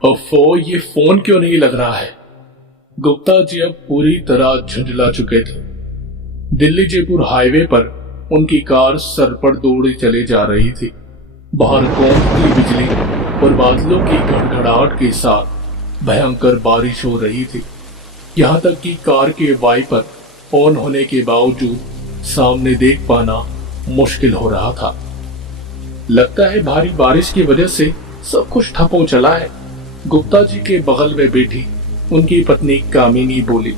अफो, ये फोन क्यों नहीं लग रहा है। गुप्ता जी अब पूरी तरह झुंझला चुके थे। दिल्ली जयपुर हाईवे पर उनकी कार सर पर दौड़े चले जा रही थी। बाहर कौंधती बिजली और बादलों की गड़गड़ाहट के साथ भयंकर बारिश हो रही थी। यहाँ तक कि कार के वाइपर ऑन होने के बावजूद सामने देख पाना मुश्किल हो रहा था। लगता है भारी बारिश की वजह से सब कुछ ठप हो चला है। गुप्ता जी के बगल में बैठी उनकी पत्नी कामिनी बोली।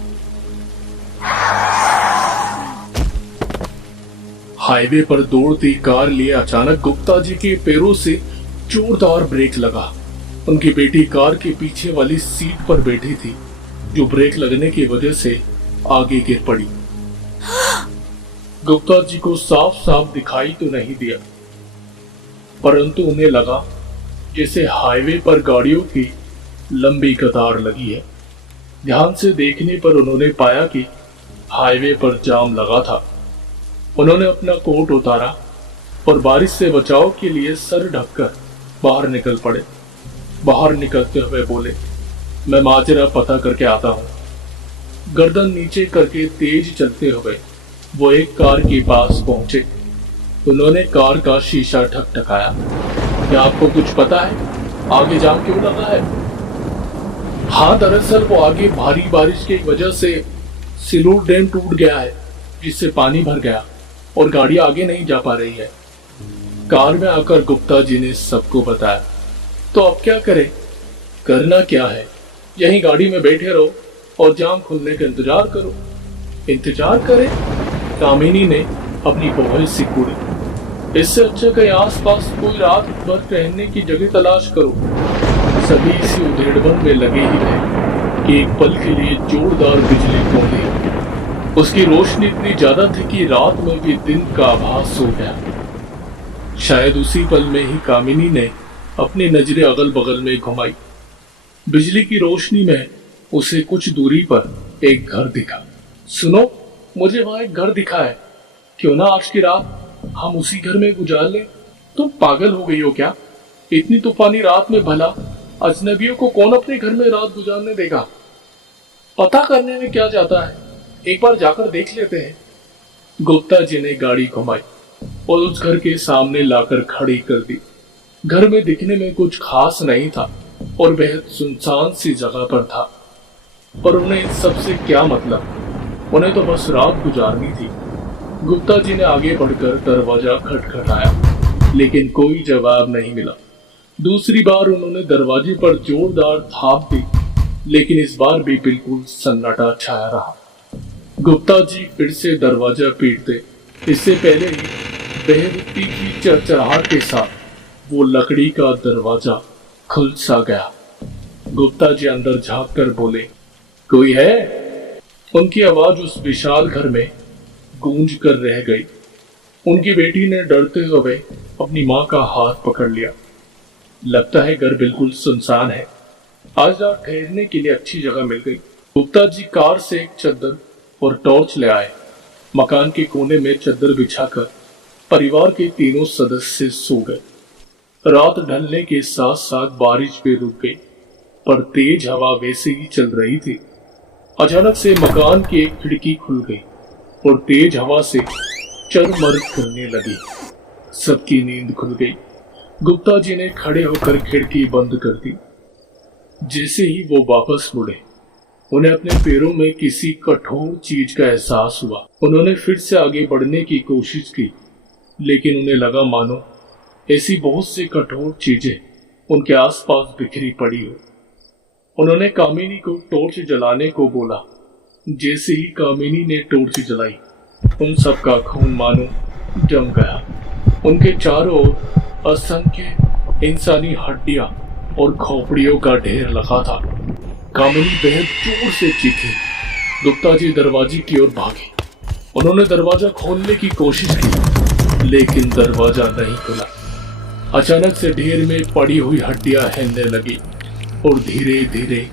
हाईवे पर दौड़ती कार लिए अचानक गुप्ता जी के पैरों से जोरदार ब्रेक लगा। उनकी बेटी कार के पीछे वाली सीट पर बैठी थी, जो ब्रेक लगने की वजह से आगे गिर पड़ी। गुप्ता जी को साफ साफ दिखाई तो नहीं दिया, परंतु उन्हें लगा जैसे हाईवे पर गाड़ियों की लंबी कतार लगी है। ध्यान से देखने पर उन्होंने पाया कि हाईवे पर जाम लगा था। उन्होंने अपना कोट उतारा और बारिश से बचाव के लिए सर ढककर बाहर निकल पड़े। बाहर निकलते हुए बोले, मैं माजरा पता करके आता हूं। गर्दन नीचे करके तेज चलते हुए वो एक कार के पास पहुंचे। उन्होंने कार का शीशा ठकठकाया। क्या आपको कुछ पता है आगे जाम क्यों लगा है? हाँ, दरअसल वो आगे भारी बारिश की वजह से सिलूर डैम टूट गया है, जिससे पानी भर गया और गाड़ी आगे नहीं जा पा रही है। कार में आकर गुप्ता जी ने सबको बताया। तो अब क्या करें? करना क्या है, यहीं गाड़ी में बैठे रहो और जाम खुलने का इंतजार करो। इंतजार करें? कामिनी ने अपनी पहुंच सिकुड़ी। इससे अच्छा कहीं आसपास कोई रात भर ठहरने की जगह तलाश करो। सभी इसी उधेड़बन में लगे ही थे कि एक पल के लिए जोरदार बिजली कौंधी। उसकी रोशनी इतनी ज्यादा थी कि रात में भी दिन का आभास हो गया। शायद उसी पल में ही कामिनी ने अपनी नजरें अगल बगल में घुमाई। बिजली की रोशनी में उसे कुछ दूरी पर एक घर दिखा। सुनो, मुझे वहां एक घर दिखा है। क्यों ना आज की रात हम उसी घर में गुजार लें। तुम पागल हो गई हो क्या? इतनी तूफानी रात में भला अजनबियों को कौन अपने घर में रात गुजारने देगा? पता करने में क्या जाता है, एक बार जाकर देख लेते हैं। गुप्ता जी ने गाड़ी घुमाई और उस घर के सामने लाकर खड़ी कर दी। घर में दिखने में कुछ खास नहीं था और बेहद सुनसान सी जगह पर था, पर उन्हें इन सबसे क्या मतलब? उन्हें तो बस रात गुजारनी थी। गुप्ता जी ने आगे बढ़कर दरवाजा खटखटाया, लेकिन कोई जवाब नहीं मिला। दूसरी बार उन्होंने दरवाजे पर जोरदार थाप दी, लेकिन इस बार भी बिल्कुल सन्नाटा छाया रहा। गुप्ता जी फिर से दरवाजा पीटते, इससे पहले ही बेहद तीखी चरचराहट के साथ वो लकड़ी का दरवाजा खुल सा गया। गुप्ता जी अंदर झांक कर बोले, कोई है? उनकी आवाज उस विशाल घर में गूंज कर रह गई। उनकी बेटी ने डरते हुए अपनी माँ का हाथ पकड़ लिया। लगता है घर बिल्कुल सुनसान है। आज रात ठहरने के लिए अच्छी जगह मिल गई। गुप्ता जी कार से एक चद्दर और टॉर्च ले आए। मकान के कोने में चद्दर बिछाकर परिवार के तीनों सदस्य सो गए। रात ढलने के साथ साथ बारिश भी रुक गई, पर तेज हवा वैसे ही चल रही थी। अचानक से मकान की एक खिड़की खुल गई और तेज हवा से चरमर करने लगी। सबकी नींद खुल गई। गुप्ता जी ने खड़े होकर खिड़की बंद कर दी। जैसे ही वो वापस मुड़े, उन्हें अपने पैरों में किसी कठोर चीज का एहसास हुआ। उन्होंने फिर से आगे बढ़ने की कोशिश की, लेकिन उन्हें लगा मानो ऐसी बहुत सी कठोर चीजें उनके आसपास बिखरी पड़ी हो। उन्होंने कामिनी को टॉर्च जलाने को बोला। जैसे ही कामिनी ने टॉर्च जलाई, उन सब का खून मानो जम गया। उनके चारों ओर असंख्य इंसानी हड्डियां और खोपड़ियों का ढेर लगा था। कामिनी बेहद जोर से चीखी। गुप्ता जी दरवाजे की ओर भागे। उन्होंने दरवाजा खोलने की कोशिश की, लेकिन दरवाजा नहीं खुला। अचानक से ढेर में पड़ी हुई हड्डियां हिलने लगी और धीरे धीरे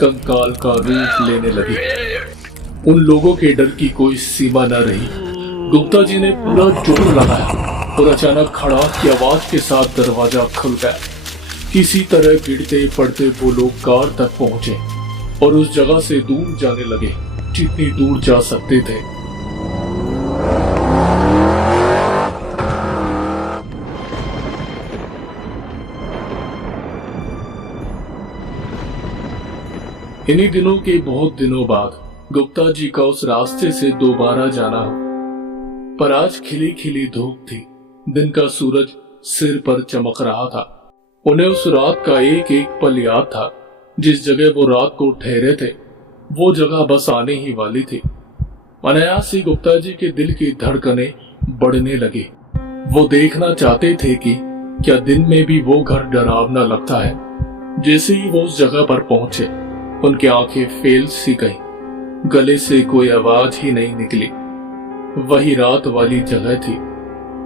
कंकाल का रूप लेने लगी। उन लोगों के डर की कोई सीमा न रही। गुप्ता जी ने पूरा जोर लगाया और अचानक खड़ाक की आवाज के साथ दरवाजा खुल गया। किसी तरह गिरते पड़ते वो लोग कार तक पहुंचे और उस जगह से दूर जाने लगे जितनी दूर जा सकते थे। इन्हीं दिनों के बहुत दिनों बाद गुप्ता जी का उस रास्ते से दोबारा जाना हो, पर आज खिली खिली धूप थी, दिन का सूरज सिर पर चमक रहा था। उन्हें उस रात का एक एक पल याद था। जिस जगह वो रात को ठहरे थे वो जगह बस आने ही वाली थी। अनायास ही गुप्ता जी के दिल की धड़कनें बढ़ने लगी। वो देखना चाहते थे कि क्या दिन में भी वो घर डरावना लगता है। जैसे ही वो उस जगह पर पहुंचे उनकी आंखें फेल सी गईं। गले से कोई आवाज ही नहीं निकली। वही रात वाली जगह थी,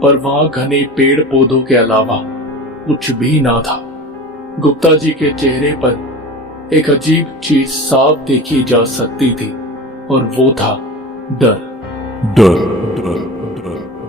पर वहां घने पेड़ पौधों के अलावा कुछ भी ना था। गुप्ता जी के चेहरे पर एक अजीब चीज साफ देखी जा सकती थी और वो था डर। डर डर डर